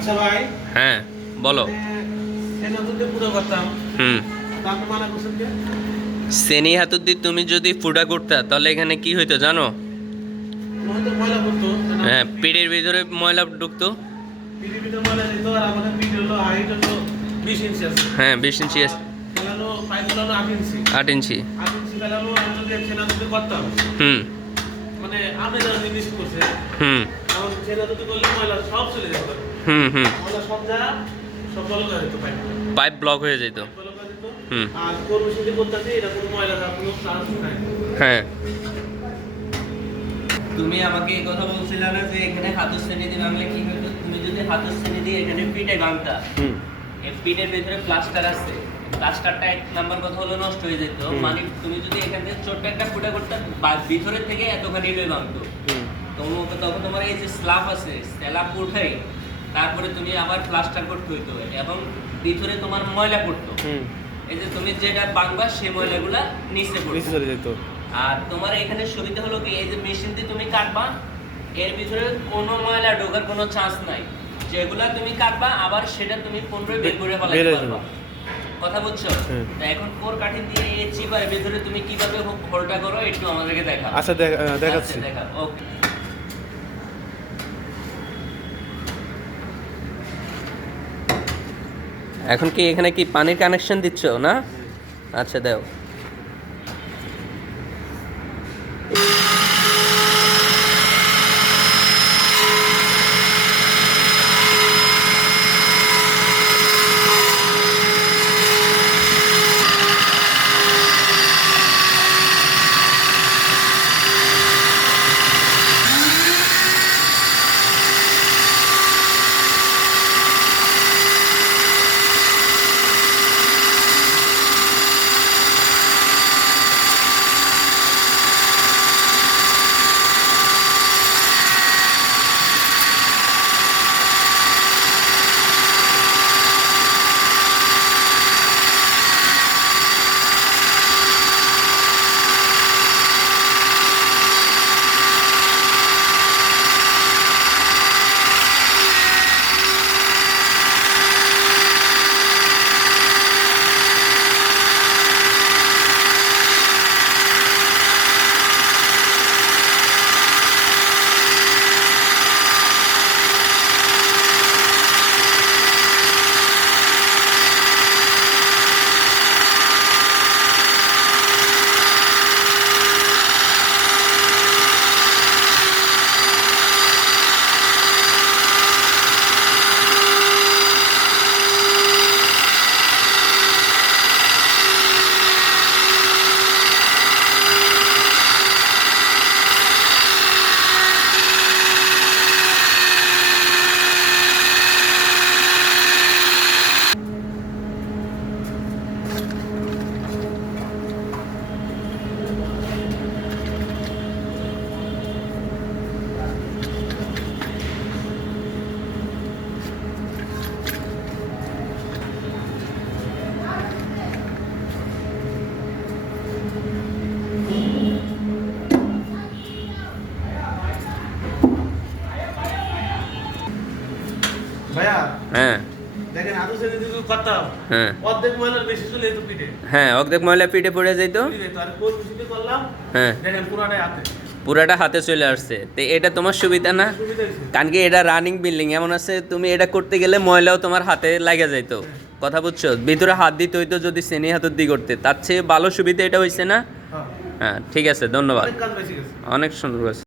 আচ্ছা ভাই। হ্যাঁ বলো। হুম। কে? সেনি হাতুদ্দি তুমি যদি ফুটা করতে তাহলে এখানে কি হইতো জানো? হ্যাঁ পেটের ভিতরে ময়লা ঢুকতো। হ্যাঁ বিশ ইঞ্চি আছে, আট ইঞ্চি। হুম। মানে হুম। আমার সেনা দুধে করলে ময়লা সব চলে যেত হুম হুম। ময়লা সব যা সব বলো করে দিত পাইপ ব্লক হয়ে যেত। হুম। হ্যাঁ। তুমি আমাকে এই কথা বলছিলে না যে এখানে হাতের শ্রেণি দিয়ে ভাঙলে কি হতো? তুমি যদি হাতের শ্রেণি দিয়ে এখানে পিঠে ভাঙতা হুম। এই পিঠের ভিতরে প্লাস্টার আছে। প্লাস্টারটা এক নাম্বার কথা হলো নষ্ট হয়ে যেত। মানে তুমি যদি এখান থেকে ছোট্ট একটা ফুটা করতে বা ভিতরে থেকে এতখানি হয়ে ভাঙতো তোমার তখন তোমার এই যে স্ল্যাব আছে স্ল্যাব উঠাই তারপরে তুমি আবার প্লাস্টার করতে হইতো এবং ভিতরে তোমার ময়লা পড়তো। এই যে তুমি যেটা বাংবা সেই ময়লাগুলা নিচে পড়তো। যেত। আর তোমার এখানে সুবিধা হলো কি এই যে মেশিন দিয়ে তুমি কাটবা এর ভিতরে কোনো ময়লা ঢোকার কোনো চান্স নাই। যেগুলা তুমি কাটবা আবার সেটা তুমি পনেরো বের করে পারবা। কথা বুঝছ? তো এখন কোর কাঠি দিয়ে এই চিপার ভিতরে তুমি কীভাবে হোলটা করো একটু আমাদেরকে দেখা আচ্ছা দেখ- দেখাচ্ছি। দেখা ওকে এখন কি এখানে কি পানির কানেকশন দিচ্ছ না? আচ্ছা দাও। হ্যাঁ। হ্যাঁ। হ্যাঁ অর্ধেক ময়লা পিঠে পড়ে যেত। হ্যাঁ। পুরাটা হাতে চলে আসছে। তো এটা তোমার সুবিধা না? কারণ কি এটা রানিং বিল্ডিং এমন আছে তুমি এটা করতে গেলে ময়লাও তোমার হাতে লাগে যাইতো। কথা বুঝছ? ভিতরে হাত দিতে হইতো যদি শ্রেণি হাতের দি করতে। তার চেয়ে ভালো সুবিধা এটা হয়েছে না? হ্যাঁ। হ্যাঁ ঠিক আছে ধন্যবাদ। অনেক সুন্দর আছে